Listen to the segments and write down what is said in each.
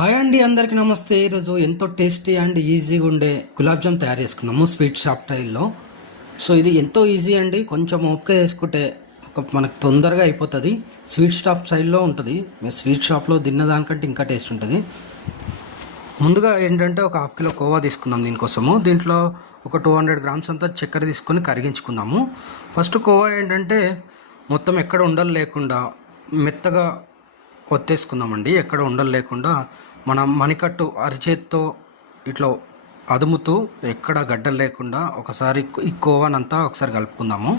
Hi అండి, అందరికీ నమస్తే. ఈరోజు ఎంతో టేస్టీ అండ్ ఈజీగా ఉండే గులాబ్ జామ్ తయారు చేసుకున్నాము స్వీట్ షాప్ స్టైల్లో. సో ఇది ఎంతో ఈజీ అండి, కొంచెం ఓపిక చేసుకుంటే మనకు తొందరగా అయిపోతుంది. స్వీట్ షాప్ స్టైల్లో ఉంటుంది. మీరు స్వీట్ షాప్లో తిన్నదానికంటే ఇంకా టేస్ట్ ఉంటుంది. ముందుగా ఏంటంటే ఒక హాఫ్ కిలో కోవా తీసుకుందాం. దీనికోసము దీంట్లో ఒక 200 గ్రామ్స్ అంతా చక్కెర తీసుకొని కరిగించుకుందాము. ఫస్ట్ కోవా ఏంటంటే మొత్తం ఎక్కడ ఉండలు లేకుండా మెత్తగా ఒత్తేసుకుందామండి. ఎక్కడ ఉండలు లేకుండా మనం మణికట్టు అరిచేత్తో ఇట్లా అదుముతూ ఎక్కడ గడ్డలు లేకుండా ఒకసారి ఈ కోవానంతా ఒకసారి కలుపుకుందాము.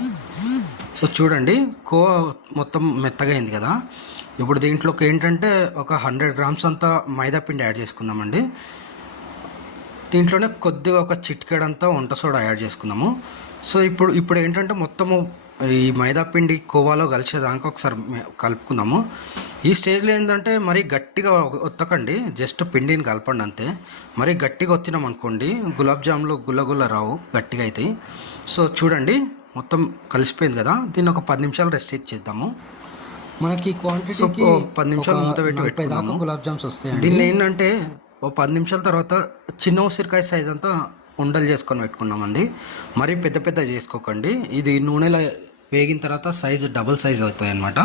సో చూడండి, కోవా మొత్తం మెత్తగా అయింది కదా. ఇప్పుడు దీంట్లోకి ఏంటంటే ఒక 100 గ్రామ్స్ అంతా మైదా పిండి యాడ్ చేసుకుందామండి. దీంట్లోనే కొద్దిగా ఒక చిటికెడంతా వంట సోడా యాడ్ చేసుకుందాము. సో ఇప్పుడు ఏంటంటే మొత్తము ఈ మైదా పిండి కోవాలో కలిసేదాకా ఒకసారి కలుపుకుందాము. ఈ స్టేజ్లో ఏంటంటే మరీ గట్టిగా ఒత్తకండి, జస్ట్ పిండిని కలపండి అంతే. మరీ గట్టిగా ఒత్తినాం అనుకోండి గులాబ్ జామ్లు గుల్లగుల్ల రావు, గట్టిగా అవుతాయి. సో చూడండి, మొత్తం కలిసిపోయింది కదా. దీన్ని ఒక 10 నిమిషాలు రెస్ట్ ఇచ్చేద్దాము. మనకి క్వాంటిటీకి 10 నిమిషాలు మూత పెట్టి దాకా గులాబ్ జామ్స్ వస్తాయి. దీన్ని ఏంటంటే ఓ 10 నిమిషాల తర్వాత చిన్న ఉసిరికాయ సైజ్ అంతా ఉండలు చేసుకొని పెట్టుకున్నామండి. మరీ పెద్ద పెద్ద చేసుకోకండి, ఇది నూనెలో వేగిన తర్వాత సైజు డబుల్ సైజ్ అవుతాయి అన్నమాట.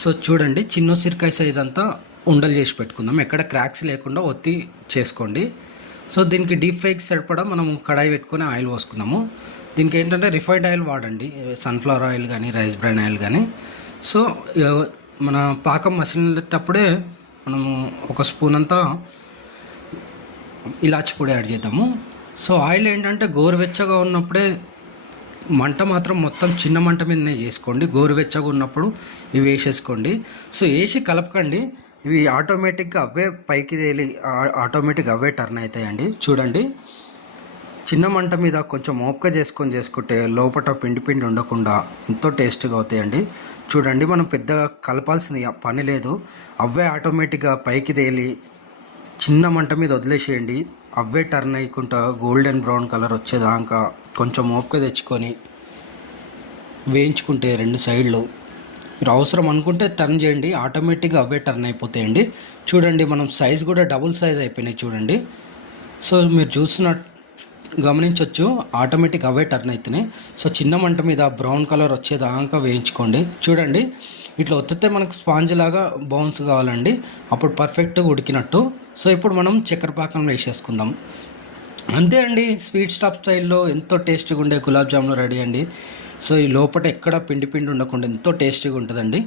సో చూడండి, చిన్న ఉసిరికాయ సైజ్ అంతా ఉండలు చేసి పెట్టుకుందాం. ఎక్కడ క్రాక్స్ లేకుండా ఒత్తి చేసుకోండి. సో దీనికి డీప్ ఫ్రైకి సరిపడా మనం కడాయి పెట్టుకొని ఆయిల్ పోసుకుందాము. దీనికి ఏంటంటే రిఫైన్డ్ ఆయిల్ వాడండి, సన్ఫ్లవర్ ఆయిల్ కానీ రైస్ బ్రాన్ ఆయిల్ కానీ. సో మన పాకం మసిలేటప్పుడే మనము ఒక స్పూన్ అంతా ఇలాచి పొడి యాడ్ చేద్దాము. సో ఆయిల్ ఏంటంటే గోరువెచ్చగా ఉన్నప్పుడే, మంట మాత్రం మొత్తం చిన్న మంట మీదనే చేసుకోండి. గోరువెచ్చగా ఉన్నప్పుడు ఇవి వేసేసుకోండి. సో వేసి కలపకండి, ఇవి ఆటోమేటిక్గా అవే పైకి తేలి ఆటోమేటిక్గా అవే టర్న్ అవుతాయండి. చూడండి, చిన్న మంట మీద కొంచెం ఓపిక చేసుకుంటే లోపల పిండి ఉండకుండా ఎంతో టేస్ట్గా అవుతాయండి. చూడండి, మనం పెద్దగా కలపాల్సిన పని లేదు, అవే ఆటోమేటిక్గా పైకి తేలి చిన్న మంట మీద వదిలేసేయండి. అవే టర్న్ అయ్యకుండా గోల్డెన్ బ్రౌన్ కలర్ వచ్చేదాకా కొంచెం ఓపిక తెచ్చుకొని వేయించుకుంటే రెండు సైడ్లు మీరు అవసరం అనుకుంటే టర్న్ చేయండి, ఆటోమేటిక్గా అవే టర్న్ అయిపోతాయండి. చూడండి, మనం సైజ్ కూడా డబుల్ సైజ్ అయిపోయినాయి చూడండి. సో మీరు గమనించవచ్చు, ఆటోమేటిక్ అవే టర్న్ అవుతున్నాయి. సో చిన్న మంట మీద బ్రౌన్ కలర్ వచ్చేదాకా వేయించుకోండి. చూడండి, ఇట్లా ఒత్తితే మనకు స్పాంజ్ లాగా బౌన్స్ కావాలండి, అప్పుడు పర్ఫెక్ట్గా ఉడికినట్టు. సో ఇప్పుడు మనం చక్కెర పాకంలో వేసేసుకుందాం. అంతే అండి, స్వీట్ షాప్ స్టైల్లో ఎంతో టేస్టీగా ఉండే గులాబ్ జాములు రెడీ అండి. సో ఈ లోపల ఎక్కడ పిండి ఉండకుండా ఎంతో టేస్టీగా ఉంటుందండి.